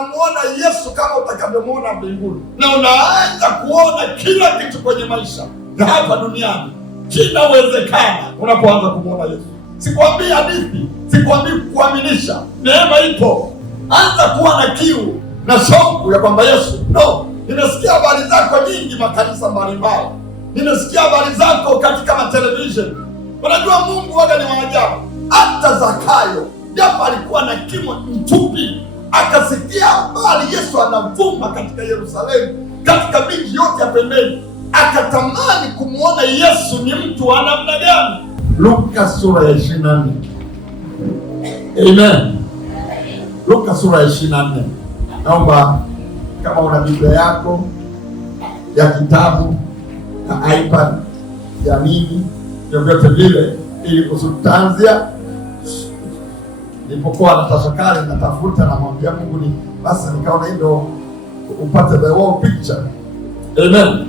unamwona Yesu kama utakavyomwona mbinguni, na unaanza kuona kila kitu kwenye maisha ya hapa duniani kinawezekana unapoanza kumwona Yesu. Sikwambii hadithi, sikwambii kuaminisha. Neema ipo. Anza kuwa na kiu na shauku ya kwamba Yesu, no, nimesikia habari zako nyingi makanisa mbalimbali, nimesikia habari zako katika matelevision. Unajua Mungu waga ni waajabu. Hata Zakayo japo alikuwa na kimo mfupi, akasikia habari Yesu anavuma katika Yerusalemu, katika miji yote ya pembeni, akatamani kumwona Yesu ni mtu wa namna gani. Luka sura ya 24. Amen. Luka sura ya 24. Naomba kama una Biblia yako ya kitabu na iPad ya nini vyovyote vile, ili kusutanzia. Nilipokuwa natafakari natafuta, na mwambia Mungu ni basi, nikaona ndio upate the whole picture. Amen.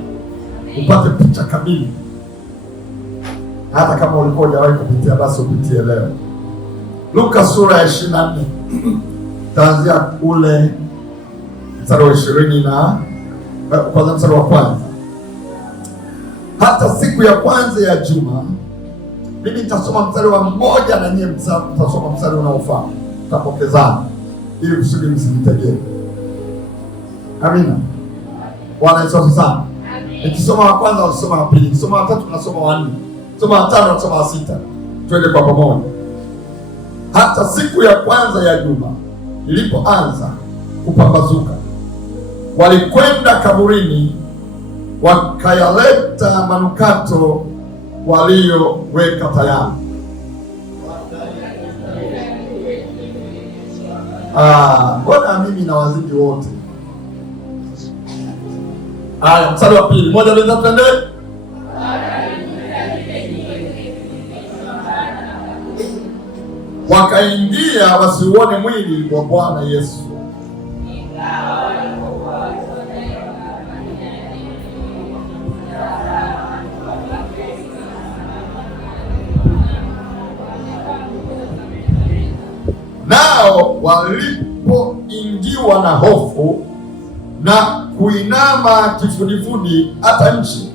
Upate picha kamili. Hata kama ulikuwa hujawahi kupitia, basi upitie leo. Luka sura ya 24. Taanzia kule mstari wa 20 na kwanza mstari wa kwanza. Hata siku ya kwanza ya juma, mimi nitasoma mstari wa 1 na nyie mtasoma mstari unaofaa. Tutapokezana ili kusudi msinitegee. Amina. Bwana Yesu sana. Nikisoma wa kwanza unasoma wa pili, nikisoma wa tatu unasoma wa 4, soma wa 5 unasoma wa 6. Twende kwa pamoja. Hata siku ya kwanza ya juma ilipoanza kupambazuka, walikwenda kaburini wakayaleta manukato walioweka tayari. Mbona mimi na wazidi wote? Haya, mstari wa pili. Moja, mbili, tatu, twende. Wakaingia wasiuone mwili wa Bwana Yesu. Nao walipoingiwa na hofu na kuinama kifudifudi hata nchi,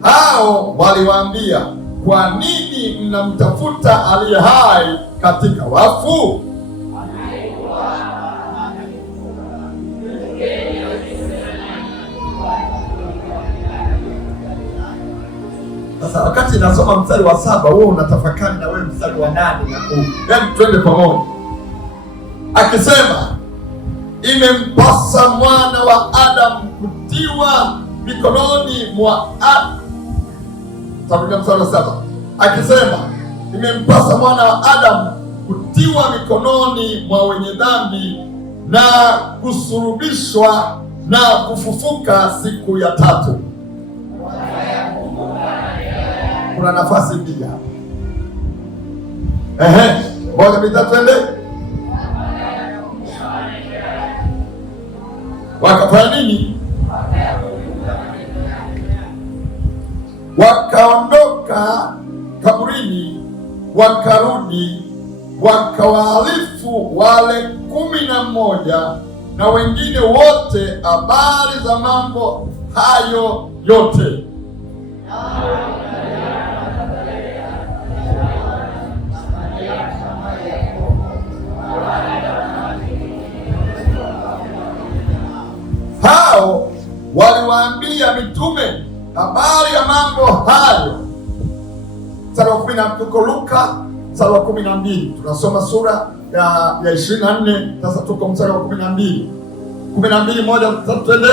hao waliwaambia, kwa nini mnamtafuta aliye hai katika wafu? Sasa wakati nasoma mstari wa 7, wewe unatafakari na wewe mstari wa 8 na 10. Yaani twende pamoja. Akisema, imempasa mwana wa Adamu kutiwa mikononi mwa mstari wa 7. Akisema, imempasa mwana wa Adamu kutiwa mikononi mwa wenye dhambi na kusulubishwa na kufufuka siku ya 3. Kuna nafasi mbili hapa. Moja, mbili, tatu, twende. Wakafanya nini? Wakaondoka kaburini, wakarudi, wakawaarifu wale 11 na wengine wote habari za mambo hayo yote. Hao waliwaambia mitume habari ya mambo hayo. Mstari wa 10 tuko Luka, mstari wa 12. Tunasoma sura ya 24, sasa tuko mstari wa 12. 12, moja, tatu, twende.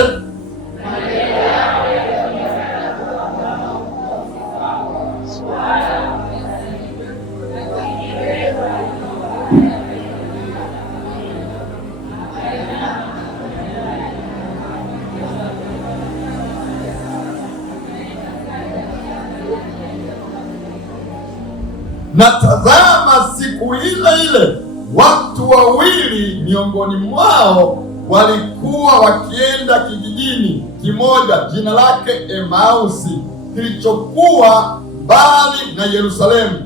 Na tazama, siku ile ile watu wawili miongoni mwao walikuwa wakienda kijijini kimoja jina lake Emausi, kilichokuwa mbali na Yerusalemu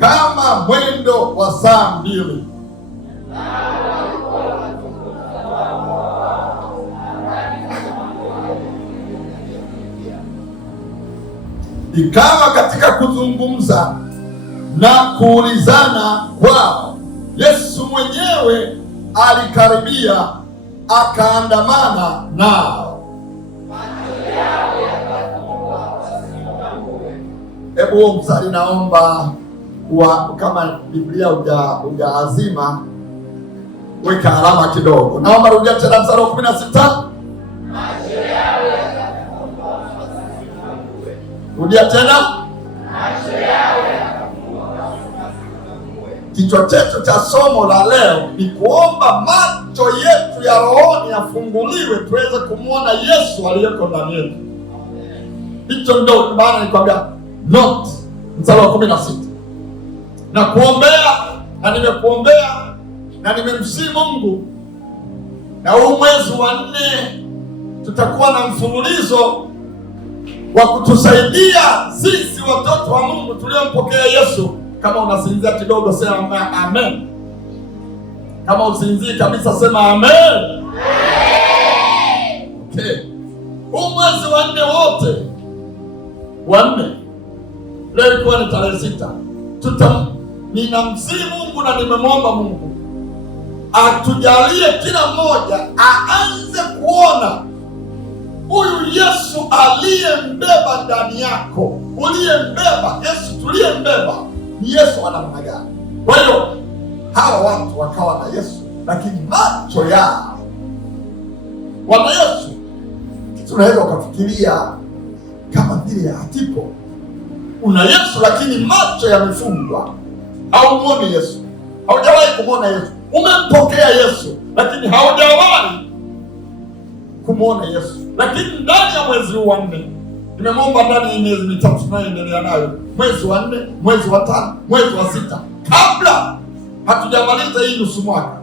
kama mwendo wa saa 2. Ikawa katika kuzungumza na kuulizana kwao, Yesu mwenyewe alikaribia akaandamana nao. Hebu huo mstari naomba kama Biblia hujaazima weka alama kidogo. Naomba rudia tena mstari wa 16. Rudia tena. Kichwa chetu cha somo la leo ni kuomba macho yetu ya rohoni yafunguliwe tuweze kumwona Yesu aliyeko ndani yetu. Hicho ndio maana nikwambia note mstari wa 16. Na kuombea na nimekuombea na nimemsihi Mungu, na huu mwezi wa 4 tutakuwa na mfululizo wa kutusaidia sisi watoto wa Mungu tuliompokea Yesu. Kama unasinzia kidogo sema amen. Kama usinzii kabisa sema amen. Okay. Huu mwezi wa 4 wote wa 4, leo ilikuwa ni tarehe 6. Ninamsihi Mungu na nimemwomba Mungu atujalie kila mmoja aanze kuona huyu Yesu aliyembeba ndani yako. Uliyembeba Yesu, tuliyembeba ni Yesu wa namna gani? Kwa hiyo hawa watu wakawa na Yesu, lakini macho yao wana Yesu. Kitu unaweza ukafikiria kama vile hatipo, una Yesu lakini macho yamefungwa, haumuoni Yesu, haujawahi kumwona Yesu. Umempokea Yesu lakini haujawahi kumwona Yesu. Lakini ndani ya mwezi huu wa 4, nimemwomba ndani ya miezi mitatu tunayoendelea nayo, mwezi wa 4, mwezi wa 5, mwezi wa 6, kabla hatujamaliza hii nusu mwaka,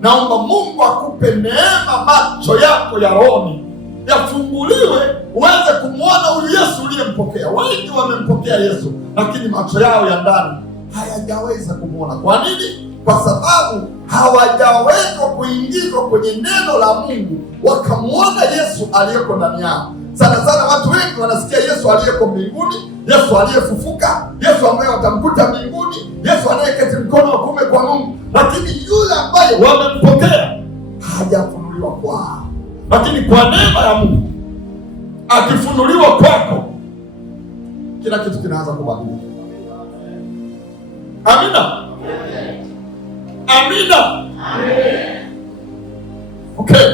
naomba Mungu akupe neema, macho yako ya rohoni yafunguliwe uweze kumwona huyu Yesu uliyempokea. Wengi wamempokea Yesu lakini macho yao ya ndani hayajaweza kumwona. Kwa nini? Kwa sababu hawajaweza kuingizwa kwenye neno la Mungu wakamwona Yesu aliyeko ndani yao. Sana sana watu wengi wanasikia Yesu aliyeko mbinguni, Yesu aliyefufuka, Yesu ambaye watamkuta mbinguni, Yesu anayeketi mkono wa kuume kwa Mungu, lakini yule ambaye wamempokea hajafunuliwa kwao. Lakini kwa neema ya Mungu akifunuliwa kwako, kila kitu kinaanza kubadilika. Amina. Amina. Amen. Okay.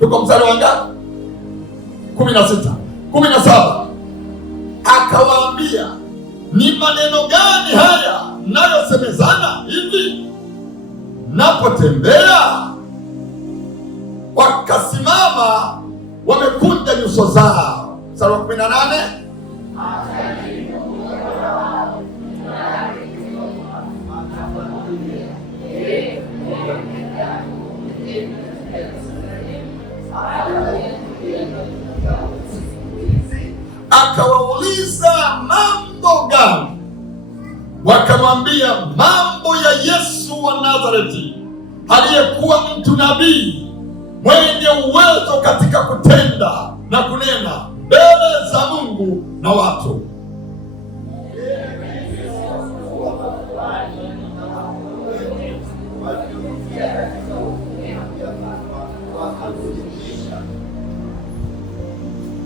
Tuko mstari wa ngapi? 16, 17. Akawaambia, ni maneno gani haya mnayosemezana hivi napotembea? Wakasimama wamekunja nyuso zao. Mstari wa 18. Akawauliza mambo gani? Wakamwambia mambo ya Yesu wa Nazareti, aliyekuwa mtu nabii mwenye uwezo katika kutenda na kunena mbele za Mungu na watu.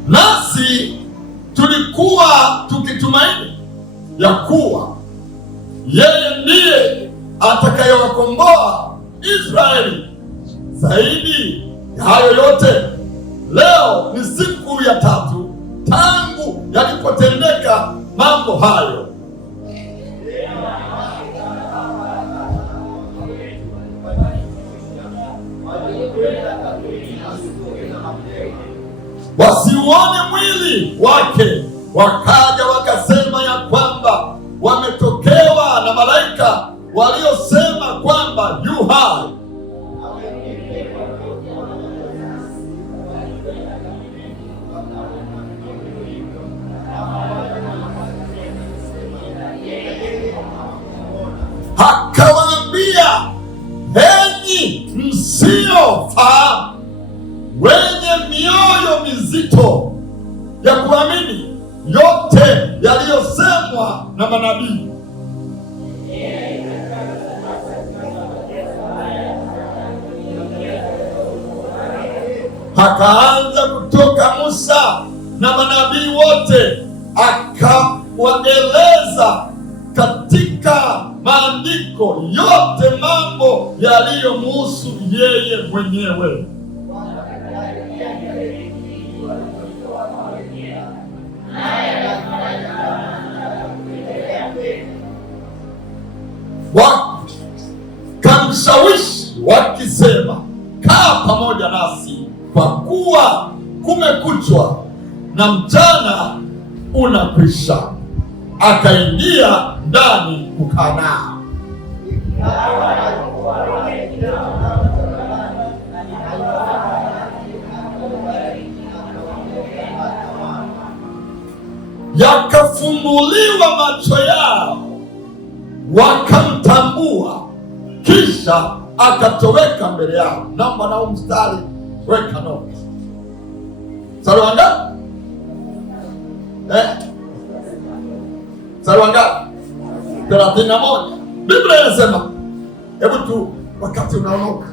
Nasi tulikuwa tukitumaini ya kuwa yeye ndiye atakayewakomboa Israeli. Zaidi ya hayo yote, leo ni siku ya 3 tangu yalipotendeka mambo hayo. Wasiuone mwili wake, wakaja wakasema ya kwamba wametokewa na malaika waliosema kwamba yu hai. Akawaambia, enyi msiofahamu, wenye mioyo mizito ya kuamini yote yaliyosemwa na manabii. Akaanza kutoka Musa na manabii wote, akawaeleza katika maandiko yote mambo yaliyomhusu yeye mwenyewe. Wakamshawishi wakisema, kaa pamoja nasi, kwa kuwa kumekuchwa na mchana unakwisha. Akaingia ndani kukaa nao. Yakafumbuliwa macho yao, wakamtambua, kisha akatoweka mbele yao. Naomba na mstari weka noti. Mstari wangapi? Mstari wangapi? 31. Biblia inasema, hebu tu wakati unaondoka,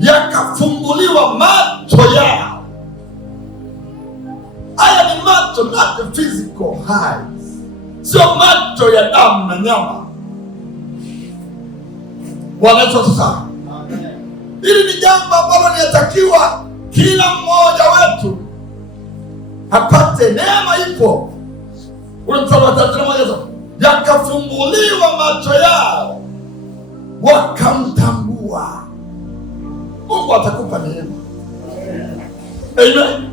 yakafumbuliwa macho yao. Haya ni macho, not the physical eyes, sio macho ya damu na nyama. Bwana sana. Hili ni jambo ambalo linatakiwa kila mmoja wetu apate. Neema ipo. Ule mstari wa 31, yakafumbuliwa macho yao, wakamtambua. Mungu atakupa neema. Amen.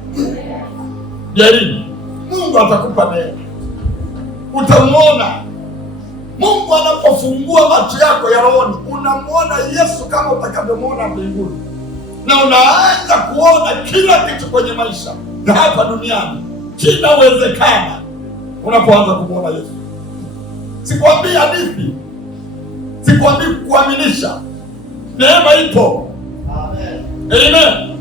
Jaribu. Mungu atakupa neema. Utamwona Mungu anapofungua macho yako ya rohoni, unamwona Yesu kama utakavyomwona mbinguni, na unaanza kuona kila kitu kwenye maisha na hapa duniani kinawezekana unapoanza kumwona Yesu. Sikwambii hadithi, sikwambii kuaminisha. Neema ipo. Amen. Amen.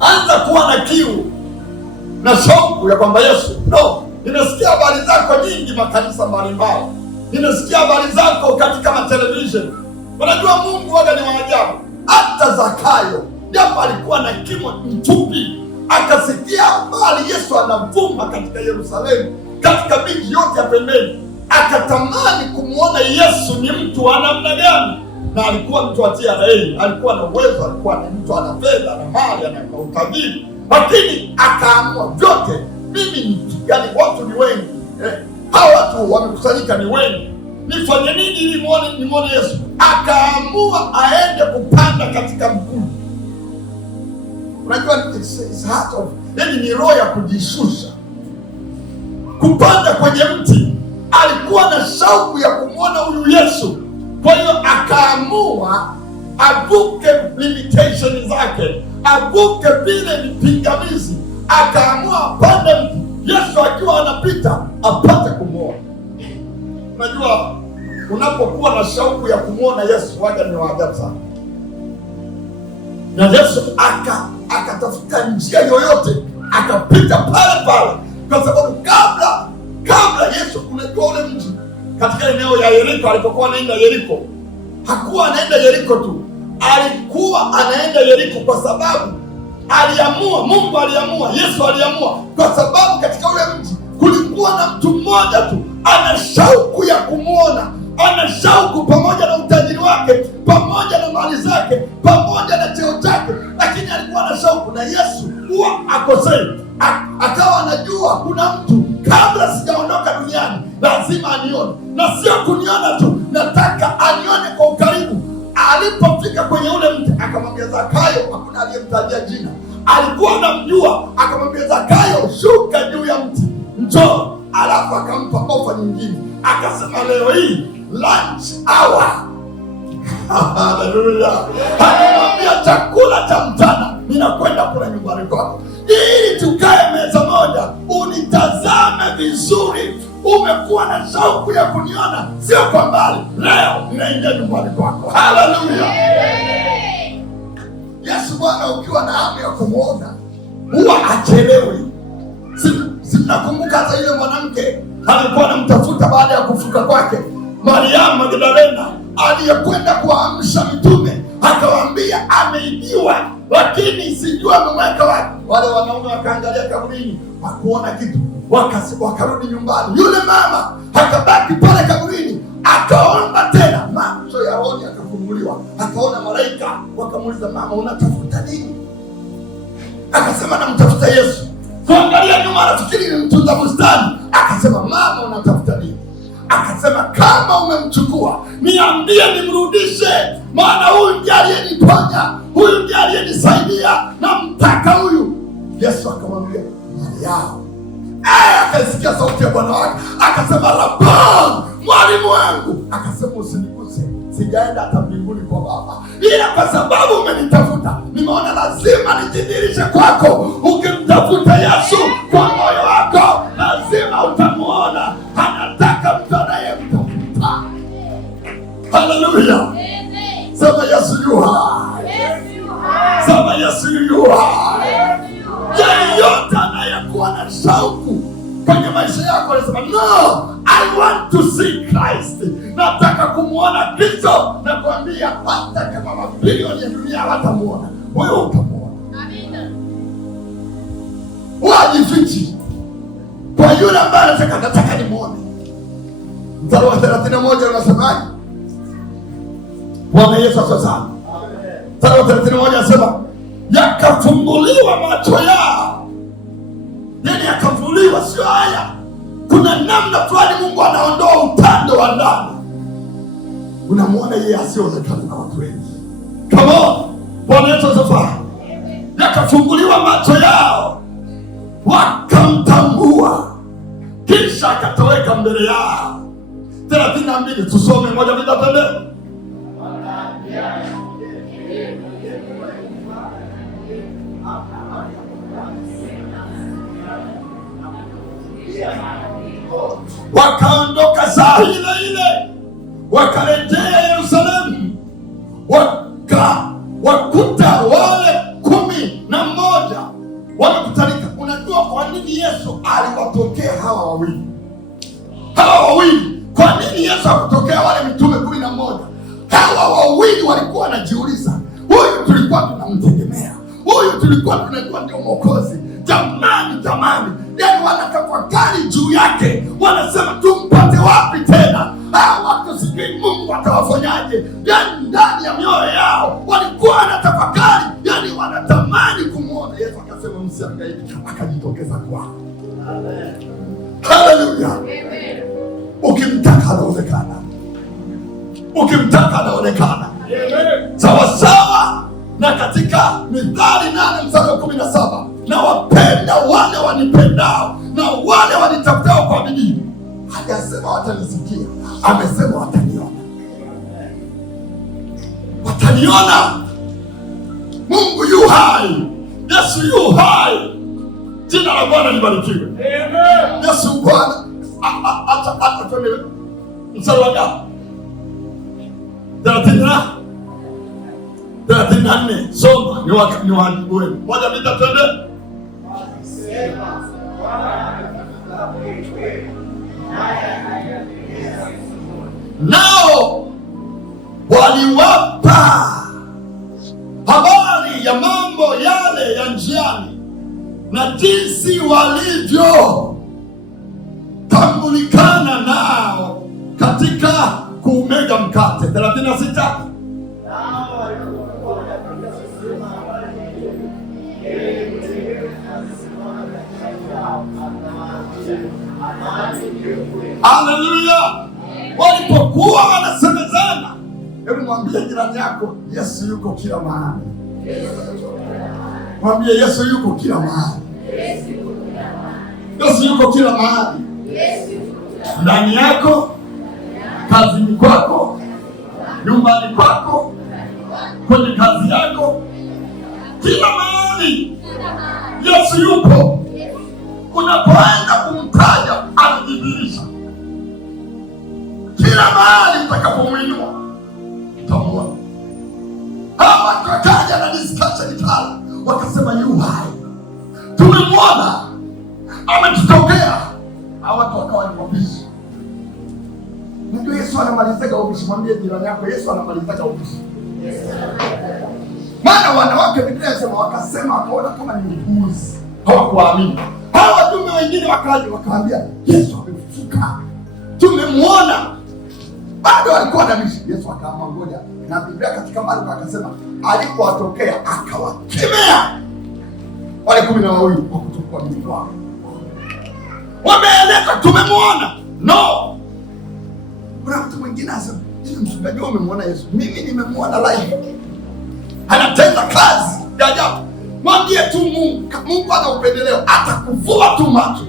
Anza kuwa na kiu na shauku ya kwamba Yesu, nimesikia habari zako nyingi makanisa mbalimbali, nimesikia habari zako katika matelevision. Unajua Mungu waga ni waajabu. Hata Zakayo, japo alikuwa na kimo mfupi, akasikia habari Yesu anavuma katika Yerusalemu, katika miji yote ya pembeni, akatamani kumwona Yesu ni mtu wa namna gani. Na alikuwa mtu wa TRA, alikuwa na uwezo, alikuwa ni mtu ana fedha na mali, ana utajiri, lakini akaamua vyote, mimi yani watu ni wengi, hawa watu wamekusanyika ni wengi, nifanye nini ili nimwone Yesu? Akaamua aende kupanda katika mkuyu. Unajua it's heart of, yani ni roho ya kujishusha, kupanda kwenye mti. Alikuwa na shauku ya kumwona huyu Yesu. Kwa hiyo akaamua avuke limitation zake, avuke vile vipingamizi, akaamua apande mti. Yesu akiwa anapita apate kumwona. Unajua unapokuwa na shauku ya kumwona Yesu, waga ni waajabu sana. Na Yesu akatafuta njia yoyote, akapita pale pale, kwa sababu kabla Yesu, unajua ule mji katika eneo ya Yeriko, alipokuwa anaenda Yeriko, hakuwa anaenda Yeriko tu, alikuwa anaenda Yeriko kwa sababu aliamua, Mungu aliamua, Yesu aliamua, kwa sababu katika ule mji kulikuwa na mtu mmoja tu ana shauku ya kumwona, ana shauku pamoja na utajiri wake, pamoja na mali zake, pamoja na cheo chake, lakini alikuwa na shauku. Na Yesu huwa akosei, akawa anajua kuna mtu kabla sijaondoka duniani lazima anione, na sio kuniona tu, nataka anione kwa ukaribu. Alipofika kwenye ule mti akamwambia Zakayo, hakuna aliyemtajia jina, alikuwa anamjua, akamwambia Zakayo, shuka juu ya mti, njoo. Alafu akampa ofa nyingine, akasema leo hii lunch hour. Haleluya. Akamwambia chakula cha mchana ninakwenda kula nyumbani kwako, ili tukae meza moja, unitazame vizuri. Umekuwa na shauku ya kuniona, sio kwa mbali. Leo ninaingia nyumbani kwako. Haleluya. Yesu Bwana, ukiwa na hamu ya kumwona huwa achelewi. aliyekwenda kuamsha mitume akawaambia ameibiwa, lakini sijui amemweka wapi. Wale wanaume wakaangalia kaburini, hakuona kitu, wakarudi nyumbani. Yule mama akabaki pale kaburini, akaomba tena, macho ya roho yakafunguliwa, akaona malaika. Wakamuuliza, mama, unatafuta nini? Akasema, namtafuta Yesu. Kuangalia nyuma, anafikiri ni mtunza bustani. Akasema, mama, unatafuta nini? Akasema, kama umemchukua niambie nimrudishe, maana huyu ndiye aliyeniponya, huyu ndiye aliyenisaidia, namtaka huyu. Yesu akamwambia, Mariamu. Akasikia sauti ya Bwana wake, akasema, Rabboni, mwalimu wangu. Akasema, usiniguse, sijaenda hata mbinguni kwa Baba, ila kwa sababu umenitafuta, nimeona lazima nijidhihirishe kwako. Ukimtafuta Yesu kwa moyo wako, lazima utamuona. Anataka mtu anayemtafuta. Haleluya! Sema Yesu yu hai. Sema Yesu yu hai. Yeyote anayekuwa na shauku kwenye maisha yako anasema, no, I want to see Christ, nataka kumuona Kristo. Nakwambia hata kama mabilioni ya dunia hawatamuona, wewe utamuona. Amina. Wajifichi kwa yule ambaye nataka nimuone. Mstari wa 31 unasemaje? Bwana Yesu asifiwe. Mstari wa 31 anasema, yakafumbuliwa macho yao. Yani yakafunguliwa, sio haya. Kuna namna fulani Mungu anaondoa utando wa ndani, unamuona yeye asionekana na watu wengi. Come on. Bwana Yesu asifiwe. Yakafunguliwa macho yao, wakamtambua, kisha akatoweka mbele yao. 32 tusome moja bila tende. Wakaondoka saa ile ile, wakarejea Yerusalemu, wakuta wale 11 wamekutanika. Unajua kwa nini Yesu aliwatokea hawa wawili? Hawa wawili, kwa nini Yesu hakutokea wale mitume 11? Hawa wawili walikuwa wanajiuliza, huyu tulikuwa tunamtegemea, huyu tulikuwa tunajua ndio Mwokozi. Jamani, yani wanatafakari juu yake, wanasema tumpate wapi tena? Hawa watu sijui Mungu atawafanyaje. Yani ndani ya mioyo yao walikuwa wanatafakari, yani wanatamani kumuona Yesu. Akasema, msihangaike, akajitokeza kwao. Haleluya! Ukimtaka anaonekana, ukimtaka anaonekana. Sawasawa na katika Mithali 8 mstari wa 17, na wapenda wale wanipendao na wale wanitafutao kwa bidii. Hajasema watanisikia, amesema wataniona. Wataniona. Mungu yu hai, Yesu yu hai. Jina la Bwana libarikiwe. Amen. Yesu Bwana hata twende mstari wa ngapi? 34. Soma ni wajibu wenu. Moja mbili twende. Nao waliwapa habari ya mambo yale ya njiani na jinsi walivyotambulikana nao katika kuumega mkate. 36. Haleluya! Walipokuwa wanasemezana, hebu mwambie jirani yako, Yesu yuko kila mahali. Mwambie Yesu yuko kila mahali. Yesu yuko kila mahali. Ndani yako, kazini kwako, nyumbani kwako, kwenye kazi yako, kila mahali Yesu yupo. Unapoenda kumtaja anajidhihirisha. Kila mahali utakapomwinua utamuona. Hawa watu wakaja na discussion pale, wakasema yu hai, tumemwona, ametutokea. Hawa watu wakawa ni wabishi. Ndio Yesu ana anamalizaga ubishi. Mwambie jirani yako, Yesu anamalizaga ubishi. Maana wanawake Biblia inasema wakasema, wakaona kama ni upuuzi, hawakuamini. Hawa watume wengine wakaja wakaambia Yesu amefufuka, tumemwona. Bado walikuwa na mishi. Yesu akaamua ngoja, na Biblia katika Marko akasema alipowatokea akawakemea wale 12 kwa kutokuamini kwao. Wameeleka tumemwona. No. Kuna mtu mwingine anasema, mchungaji umemwona Yesu? Mimi nimemwona live. Anatenda kazi ya ajabu. Mwambie tu Mungu ana upendeleo, atakuvua tu macho.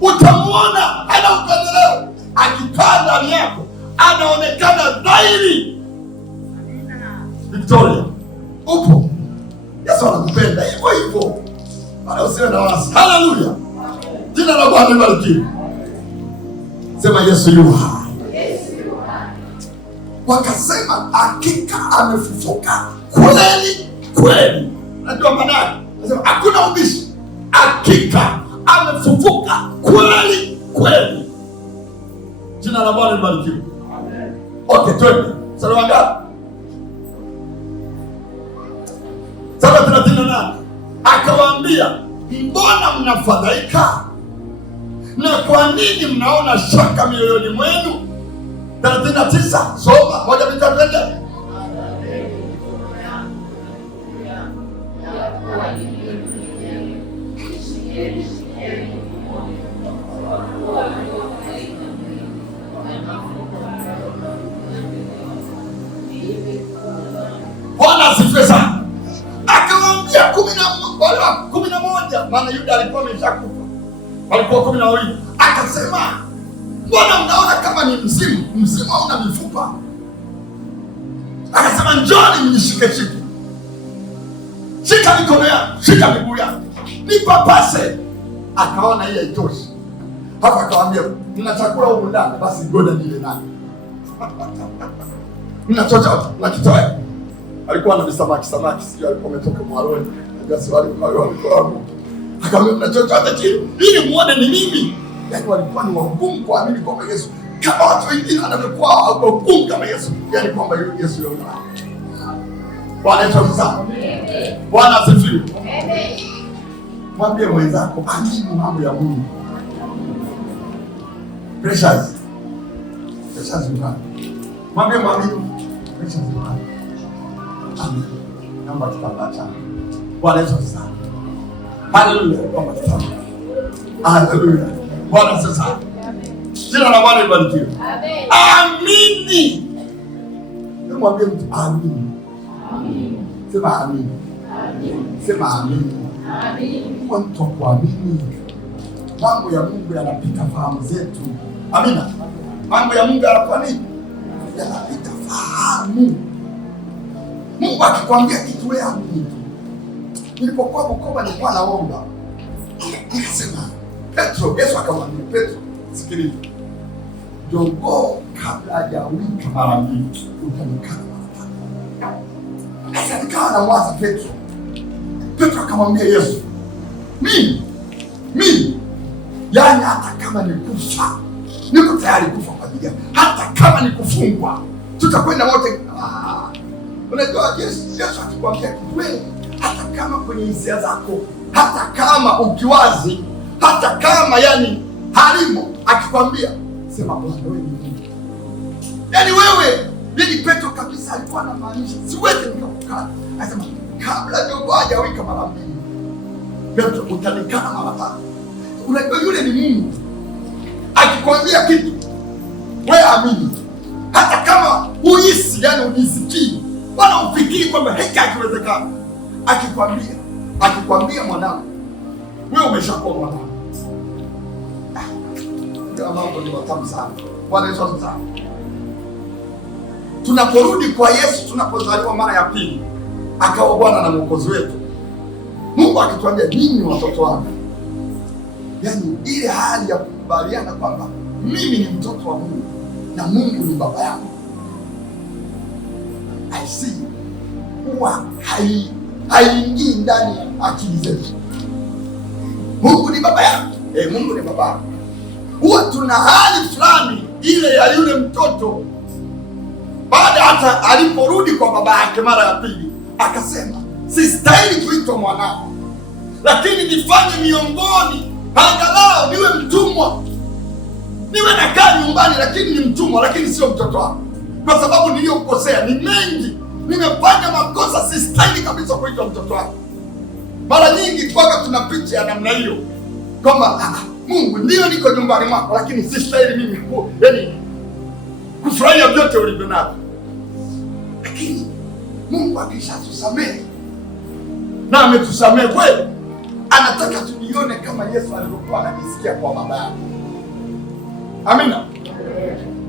Utamwona ana upendeleo. Akikaa ndani yako anaonekana dhahiri. Victoria, upo. Yesu anakupenda hivyo hivyo. Wala usiwe na wasi. Haleluya. Jina la Bwana libarikiwe. Sema Yesu yu hai. Wakasema hakika amefufuka kweli kweli. Najua maana yake. Nasema hakuna ubishi. Hakika amefufuka kweli kweli. Jina la Bwana libarikiwe. Okay, twende. Sura ngapi? Sura 38. Akawaambia, mbona mnafadhaika? Na kwa nini mnaona shaka mioyoni mwenu? 39. Soma moja mitatu twende. Bwana asifiwe sana. Akamwambia 11, maana Yuda alikuwa ameshakufa. Walikuwa 12. Akasema, mbona mnaona kama ni mzimu? Mzimu hauna mifupa. Akasema, njoni mnishike. Shika mikono yangu, shika miguu yangu, nipapase. Akaona hiyo haitoshi. Hapa akawaambia, mna chakula huko ndani, basi ngoja nile nani. Mna chochote, mna kitoweo. Alikuwa na samaki, sio alikuwa ametoka mwaroni. Basi walikuwa hapo. Akamwambia, mna chochote kile ili muone ni mimi. Yaani walikuwa ni wagumu kuamini kwamba Yesu, kama watu wengine wanakuwa wagumu kama Yesu, yaani kwamba Yesu yeye. Bwana Yesu sana. Bwana asifiwe. Amen. Mwambie mwenzako amini mambo ya Mungu. Precious. Mwambie precious. Amen. Naomba tukabacha. Bwana Yesu sana. Haleluya. Haleluya. Bwana sasa. Jina la Bwana libarikiwe. Amen. Amini. Mwambie mtu amini. Amen. Sema amini. Amen. Sema amini. Amen. Kwa mtu kuamini. Mambo ya Mungu yanapita fahamu zetu. Amina. Mambo ya Mungu yanafanya nini? Yanapita fahamu. Mungu akikwambia kitu wewe amini. Nilipokuwa Bukoba nilikuwa naomba. Nikasema, Petro, Yesu akamwambia Petro, sikiliza. Jogoo kabla hajawika mara mbili utanikana mara tatu. Sasa nikawa nawaza Petro. Petro akamwambia Yesu, mimi yaani hata kama nikufa, niko tayari kufa kwa ajili yako. Hata kama nikufungwa, tutakwenda wote. Unajua Yesu akikwambia kitu wewe, hata kama kwenye hisia zako, hata kama ukiwazi, hata kama yani halimo, akikwambia sema Bwana wewe ni Mungu. Yani wewe, yani Petro kabisa alikuwa anamaanisha siwezi nikakukana. Anasema kabla jogoo hajawika mara mbili, Petro utanikana mara tatu. Unajua yule ni Mungu. Akikwambia kitu, wewe amini. Hata kama uhisi, yani ujisikii, wala ufikiri kwamba hiki hakiwezekana. Akikwambia mwanangu, wewe umeshakuwa mwanangu. Ndio mambo ni matamu sana. Bwana Yesu asifiwe. Tunaporudi kwa Yesu, tunapozaliwa mara ya pili, akawa Bwana na Mwokozi wetu, Mungu akituambia ninyi watoto wangu, yaani ile hali ya kukubaliana kwamba mimi ni mtoto wa Mungu na Mungu ni baba yangu, huwa haingii ndani ya akili zetu. Mungu ni baba yangu, Mungu ni baba yangu. Huwa tuna hali fulani ile ya yule mtoto, baada hata aliporudi kwa baba yake mara ya pili, akasema sistahili kuitwa mwanao, lakini nifanye miongoni, angalau niwe mtumwa, niwe nakaa nyumbani, lakini ni mtumwa, lakini sio mtoto wako, kwa sababu niliyokosea ni mengi, nimefanya makosa, sistahili kabisa kuitwa mtoto wako. Mara nyingi mpaka tuna picha ya namna hiyo kwamba Mungu, ndio niko nyumbani mwako, lakini sistahili mimi yaani kufurahia vyote ulivyo navyo. Lakini Mungu akishatusamehe na ametusamehe kweli, anataka tujione kama Yesu alivyokuwa anajisikia kwa baba yake. Amina.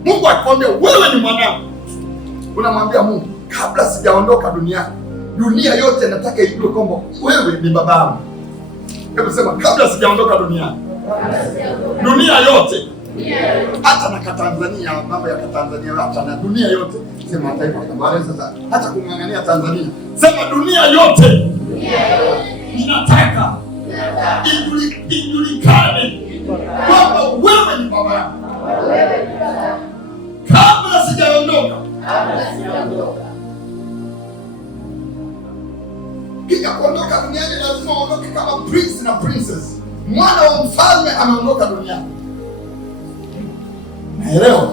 Mungu akikwambia wewe ni mwanangu, unamwambia Mungu, kabla sijaondoka duniani, dunia yote nataka ijue kwamba wewe ni babangu. Hebu sema, kabla sijaondoka duniani, dunia yote, hata na Tanzania, mambo ya Tanzania, hata na dunia yote. Sema hata hivyo, sasa hata kumng'ang'ania Tanzania, sema dunia yote ninataka ijulikane kwamba wewe ni babangu kabla sijaondoka. Kija kuondoka duniani lazima uondoke kama prince na princess. Mwana wa mfalme ameondoka duniani. Naelewa.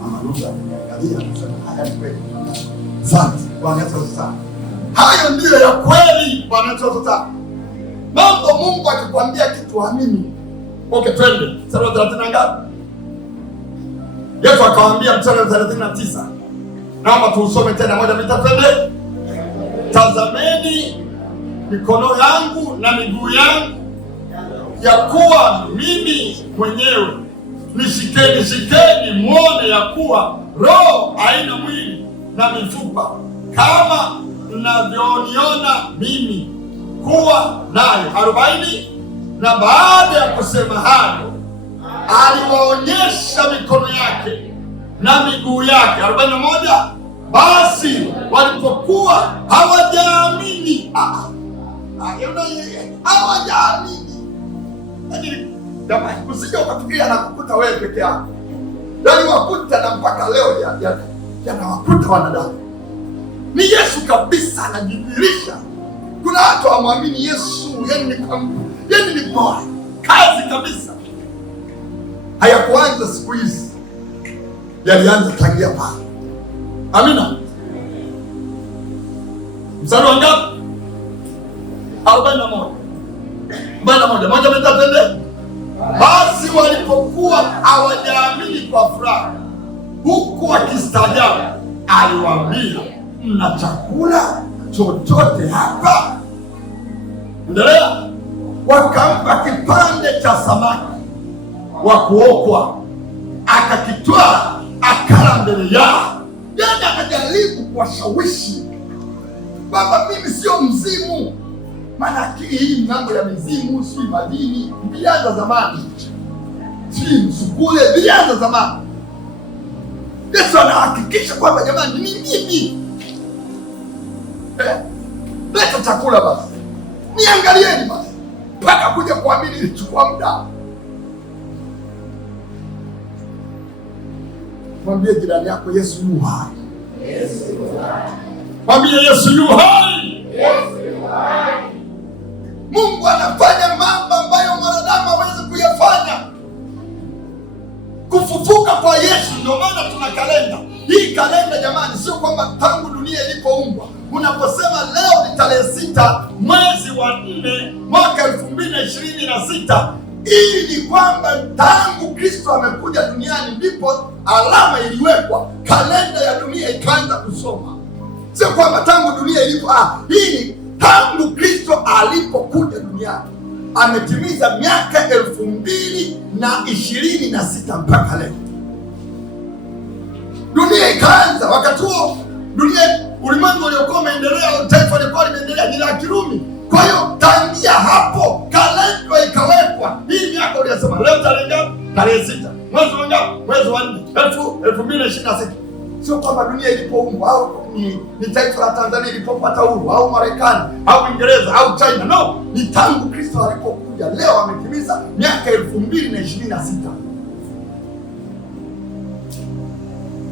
Mama Luka angalia anasema haya ni kweli. Asante Bwana Yesu sana. Hayo ndiyo ya kweli Bwana Yesu sana. Mambo Mungu akikwambia kitu amini. Okay, twende. Sura 30 ngapi? Yesu akawaambia mstari wa 39. Naomba tuusome tena moja mitapende. Tazameni mikono yangu na miguu yangu, ya kuwa mimi mwenyewe. Nishikeni, shikeni muone ya kuwa roho haina mwili na mifupa, kama mnavyoniona mimi kuwa nayo. 40. Na baada ya kusema hayo, aliwaonyesha mikono yake na miguu yake. 41. Basi walipokuwa hawajaamini, hawajaamini. Jamani, usije ukafikiria anakukuta wewe peke yako, yaani wakuta na mpaka leo yanawakuta wanadamu. Ni Yesu kabisa anajidhihirisha. Kuna watu hawamwamini Yesu, yaani ni bora kazi kabisa. Hayakuanza siku hizi, yalianza tangia pale. Amina. Mstari wa ngapi? 41. Moja mtapende. Basi walipokuwa hawajaamini kwa furaha, huku wakistaajabu, aliwaambia, mna chakula chochote hapa? Endelea. Wakampa kipande cha samaki wa kuokwa, akakitwaa akala mbele yao. Yaani akajaribu kuwashawishi baba, mimi sio mzimu. Maana hii mambo ya mizimu, si madini, vilianza zamani, si msukule, vilianza zamani. Yesu anahakikisha kwamba jamani, ni mimi. Leta chakula basi, niangalieni basi. Mpaka kuja kuamini ilichukua muda. Mwambie jirani yako, Yesu yu hai. Mwambie Yesu yu hai. Mungu anafanya mambo ambayo mwanadamu hawezi kuyafanya. Kufufuka kwa Yesu, ndio maana tuna kalenda. Hii kalenda jamani, sio kwamba tangu dunia ilipoumbwa. Unaposema leo ni tarehe 6 mwezi wa 4 mwaka 2026, hii ni kwamba tangu Kristo amekuja duniani ndipo alama iliwekwa, kalenda ya dunia ikaanza kusoma. Sio kwamba tangu dunia ilipo, hii ni tangu Kristo alipokuja duniani. Ametimiza miaka 2026 mpaka leo. Dunia ikaanza wakati huo. Dunia, ulimwengu uliokuwa umeendelea, taifa lilikuwa limeendelea ni la Kirumi. Kwa hiyo tangia hapo kalenda ikawekwa. Hii miaka uliyosema leo tarehe ngapi? Tarehe 6. Mwezi wa ngapi? Mwezi wa 4. 2026. Sio kwamba dunia ilipoumbwa, au ni taifa la Tanzania ilipopata uhuru, au Marekani au Uingereza au China. No, ni tangu Kristo alipokuja. Leo ametimiza miaka 2026.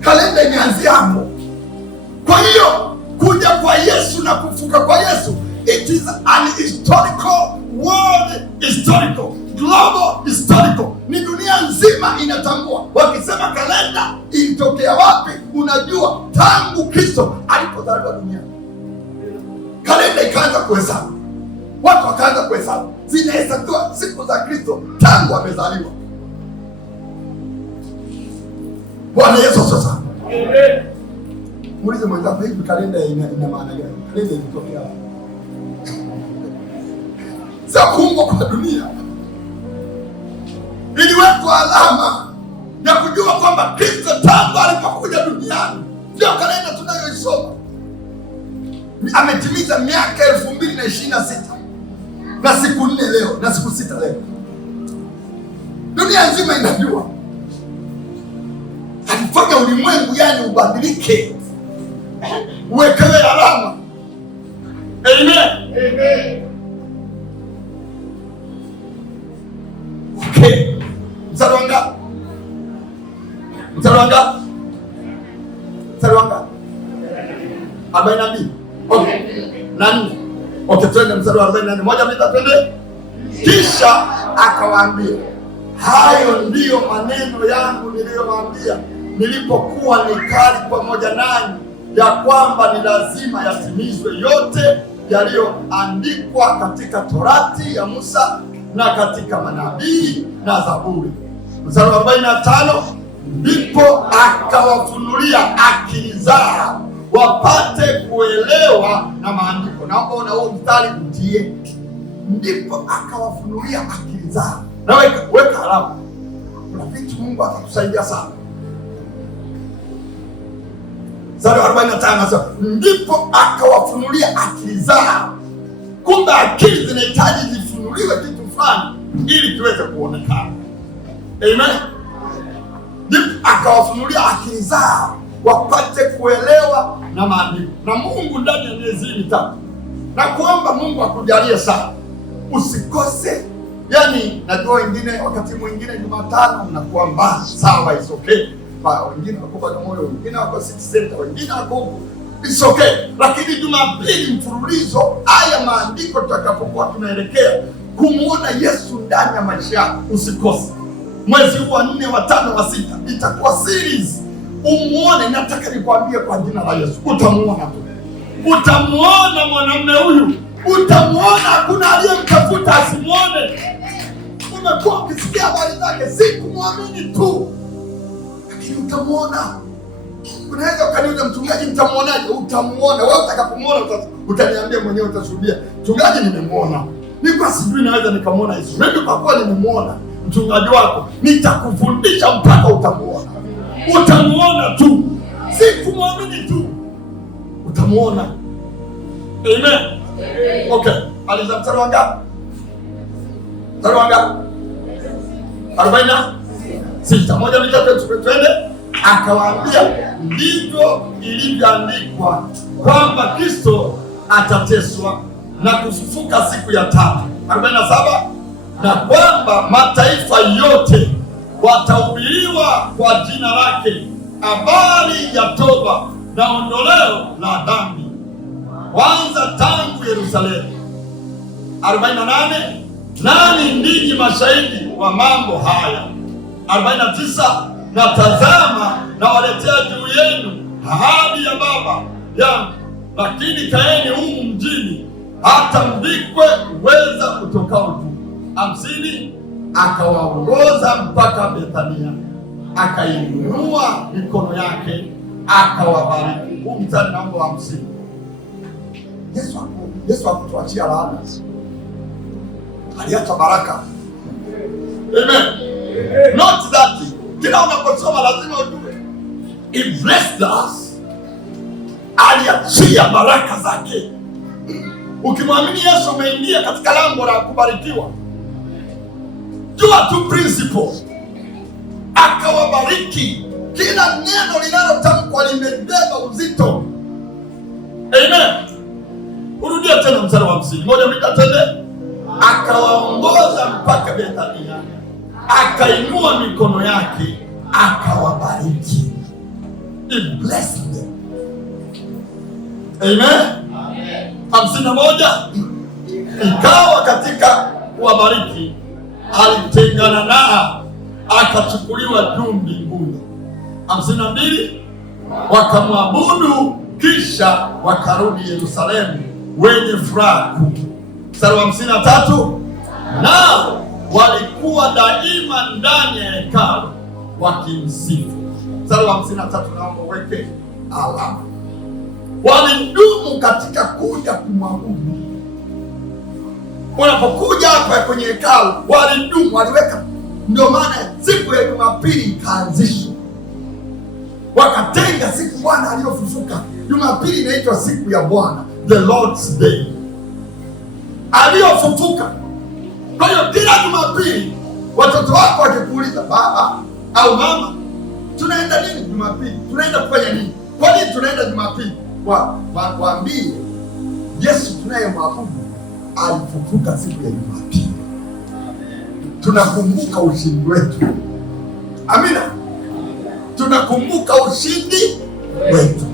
Kalenda imeanzia hapo. Kwa hiyo kuja kwa Yesu na kufuka kwa Yesu, it is an historical, world historical, global historical. Ni dunia nzima inatambua. Wakisema kalenda ilitokea wapi, unajua tangu Kristo alipozaliwa duniani. Kalenda ikaanza kuhesabu, watu wakaanza kuhesabu, zinahesabiwa siku za Kristo tangu amezaliwa. Bwana Yesu sasa. Amen. Muulize mwenzako, hivi kalenda ina maana gani? Kalenda ilitokea wapi? Sio kuumbwa kwa dunia. Iliwekwa alama ya kujua kwamba Kristo tangu alipokuja duniani. Ndio kalenda tunayoisoma. Ametimiza miaka 2026 na siku 4 leo na siku 6 leo. Dunia nzima inajua. Alifanya ulimwengu yani ubadilike, uwekewe alama. Amen. Amen. Okay. Mstari wanga? Mstari wanga? Mstari wanga? 42. Okay. Nani? Okay, twende mstari wa 44. Moja mbili twende. Kisha akawaambia, hayo ndiyo maneno yangu niliyowaambia nilipokuwa nikali pamoja nanyi, ya kwamba ni lazima yatimizwe yote yaliyoandikwa katika Torati ya Musa na katika manabii na Zaburi. Mstari wa 45, ndipo akawafunulia akili zao wapate kuelewa na maandiko. Naomba una huo mstari utie, ndipo akawafunulia akili zao. Na weka alama. Kuna vitu Mungu atakusaidia sana. Mstari wa 45 sasa, ndipo akawafunulia akili zao. Kumbe akili zinahitaji zifunuliwe kitu fulani ili kiweze kuonekana. Amen. Ndipo akawafunulia akili zao wapate kuelewa na maandiko. Na Mungu ndani ya miezi 3 na kuomba Mungu akujalie sana usikose. Yani najua wengine wakati mwingine Jumatano mnakuwa mbali, sawa, is okay. Wengine wako kwa moyo, wengine wako city center, wengine wako huko, it's okay. Lakini Jumapili mfululizo haya maandiko tutakapokuwa tunaelekea kumuona Yesu ndani ya maisha yako, usikose. Mwezi wa 4, wa 5, wa 6 itakuwa series. Umuone, nataka nikwambie kwa jina la Yesu, utamuona tu. Utamuona mwanamume huyu, utamuona, hakuna aliyemtafuta asimuone. Umekuwa ukisikia habari zake, si kumwamini tu, lakini utamuona. Unaweza ukaniuliza, mchungaji mtamuonaje? Utamuona. Wewe utakapomuona utaniambia mwenyewe, utashuhudia, mchungaji nimemuona. Nilikuwa sijui naweza nikamuona Yesu. Mimi kwa kuwa nimemuona mchungaji wako, nitakufundisha mpaka utamuona. Utamuona tu, si kumwamini tu, utamuona. Amen. Okay, aliza mstari wangapi? Mstari wangapi? 46. Moja mbili tatu twende. Akawaambia, ndivyo ilivyoandikwa kwamba Kristo atateswa na kufufuka siku ya 3. 47. Na kwamba mataifa yote watahubiriwa kwa jina lake habari ya toba na ondoleo la dhambi, kwanza tangu Yerusalemu. 48. Nani ndinyi mashahidi wa mambo haya. 49. Na tazama, nawaletea juu yenu ahadi ya Baba yangu, lakini kaeni humu mjini hata mvikwe uweza utokao juu. 50. Akawaongoza mpaka Bethania, akainua mikono yake akawabariki. Huu mstari namba 50. Yesu hakutuachia laana, aliacha baraka. Amen. Not that kila unaposoma lazima ujue he blessed us, aliachia baraka zake. Ukimwamini Yesu umeingia katika lango la kubarikiwa. Jua tu principle, akawabariki Kila neno linalotamkwa limebeba uzito. Amen. Urudia tena mstari wa 50. Moja mbili tende. Akawaongoza mpaka Bethania, akainua mikono yake akawabariki. He blessed them. Amen. 51. Ikawa katika kuwabariki alitengana nao, akachukuliwa juu mbinguni. 52. Wakamwabudu, kisha wakarudi Yerusalemu wenye furaha kuu. Mstari wa 53. Nao walikuwa daima ndani ya hekalu wakimsifu. Mstari wa 53, naomba uweke alama. Walidumu katika kuja kumwabudu. Wanapokuja hapa kwenye hekalu walidumu, waliweka. Ndio maana siku ya Jumapili ikaanzishwa, wakatenga siku Bwana aliyofufuka. Jumapili inaitwa siku ya Bwana, the Lord's Day, aliyofufuka. Kwa hiyo kila Jumapili watoto wako wakikuuliza, baba au mama, tunaenda nini Jumapili? Tunaenda kufanya nini? Kwa nini tunaenda Jumapili? Waambie Yesu tunayemwabudu alifufuka siku ya Jumapili. Tunakumbuka ushindi wetu. Amina. Tunakumbuka ushindi wetu.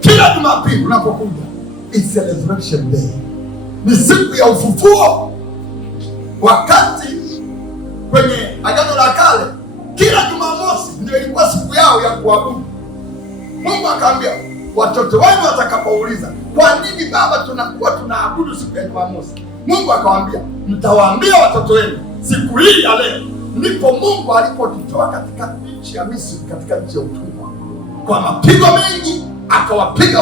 Kila Jumapili unapokuja, it's a resurrection day. Ni siku ya ufufuo. Wakati kwenye Agano la Kale kila Jumamosi ndio ilikuwa siku yao ya kuabudu. Mungu akaambia watoto wenu watakapouliza, kwa nini baba tunakuwa tunaabudu siku ya Jumamosi? Mungu akawaambia, mtawaambia watoto wenu siku hii ya leo ndipo Mungu alipotutoa katika nchi ya Misri, katika nchi ya utumwa, kwa mapigo mengi akawapiga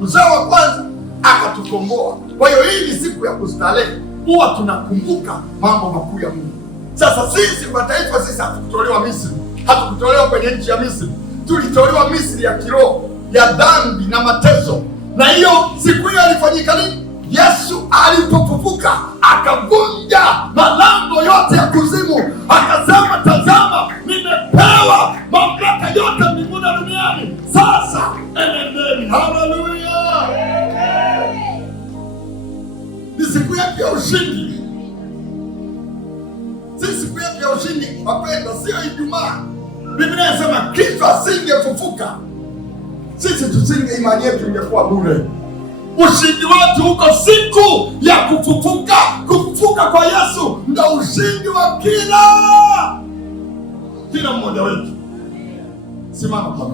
uzao wa kwanza, akatukomboa. Kwa hiyo hii ni siku ya kustarehe, huwa tunakumbuka mambo makuu ya Mungu. Sasa sisi mataifa, sisi hatukutolewa Misri, hatukutolewa kwenye nchi ya Misri, tulitolewa Misri ya kiroho, ya dhambi na mateso. Na hiyo siku hiyo ilifanyika nini? Yesu alipofufuka akavunja malango yote ya kuzimu, akasema, tazama, nimepewa mamlaka yote mbinguni na duniani, sasa enendeni. Haleluya! Ni siku yetu ya ushindi. Si siku yetu ya ushindi, wapenda, sio Ijumaa. Biblia inasema Kristo asingefufuka, sisi tusinge, imani yetu ingekuwa bure. Ushindi wetu uko siku ya kufufuka. Kufufuka kwa Yesu ndio ushindi wa kila mmoja wetu. Simama kwa